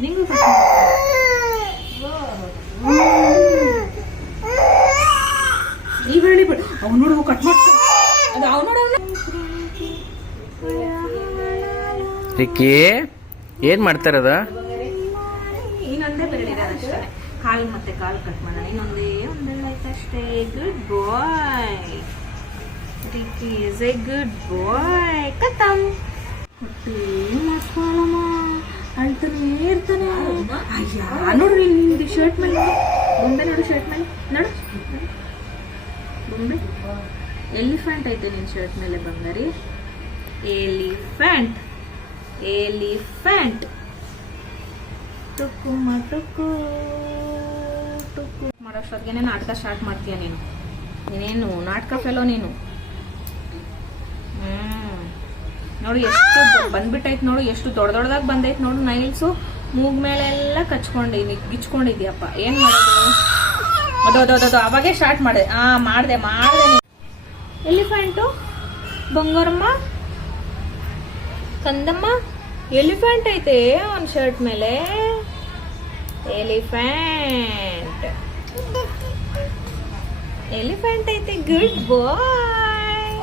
ನಿಂಗೂ ಈ ಬೇಳಿ ಬಿಡು. ಅವ್ನು ನೋಡು ಕಟ್ ಮಾಡ್ಕೊ. ಅದು ಅವ್ನು ನೋಡು ಅವನು. ರಿಕ್ಕಿ ಏನ್ ಮಾಡ್ತಾರದ? ಇನ್ನೊಂದೇ ಬೆರಳಿರೋದಷ್ಟೇ. ಕಾಲು ಮತ್ತೆ ಕಾಲು ಕಟ್ ಮಾಡೋಣ. ಇನ್ನೊಂದೇ ಒಂದೆರಡಾಯ್ತಷ್ಟೇ. Good boy. Ricky is a good boy. ಕತಮ್. ಹೊಟ್ಟೆ ಮಾಡ್ಕೊಳ್ಳಮ್ಮ. ಅಳ್ತಾನೆ ಇರ್ತಾನೆ. ಅಯ್ಯ ನೋಡ್ರಿ ನಿಮ್ದು ಶರ್ಟ್ ಮೇಲೆ ಬೊಂಬೆ ನೋಡು. ಶರ್ಟ್ ಮೇಲೆ ನೋಡು ಬೊಂಬೆ. ಎಲಿಫೆಂಟ್ ಐತೆ ನಿನ್ ಶರ್ಟ್ ಮೇಲೆ ಬಂಗಾರಿ. Elephant elephant. ಟುಕ್ಕು ಟುಕ್ಕು ಟುಕ್ಕು ಮಾಡೋಷ್ಟೊತ್ತಿಗೆ ನಾಟಕ ಸ್ಟಾರ್ಟ್ ಮಾಡ್ತೀಯ ನೀನು. ನೀನೇನು ನಾಟಕ ಫೆಲೋ ನೀನು. ನೋಡು ಎಷ್ಟು ಬಂದ್ಬಿಟ್ಟೈತ್ ನೋಡು. ಎಷ್ಟು ದೊಡ್ಡದಾಗಿ ಬಂದೈತ್ ನೋಡು. ನೈಲ್ಸು ಮೂಗ್ ಮೇಲೆಲ್ಲ ಗಿಚ್ಕೊಂಡಿದ್ಯಪ್ಪ. ಏನ್ ಮಾಡೋದು? ಅದು ಅವಾಗೇ ಸ್ಟಾರ್ಟ್ ಮಾಡಿದೆ. ಮಾಡ್ದೆ ಎಲಿಫೆಂಟು ಬಂಗಾರಮ್ಮ ಕಂದಮ್ಮ. ಎಲಿಫೆಂಟ್ ಐತೆ ಅವನ್ ಶರ್ಟ್ ಮೇಲೆ. ಎಲಿಫೆಂಟ್ ಐತೆ. ಗುಡ್ ಬಾಯ್.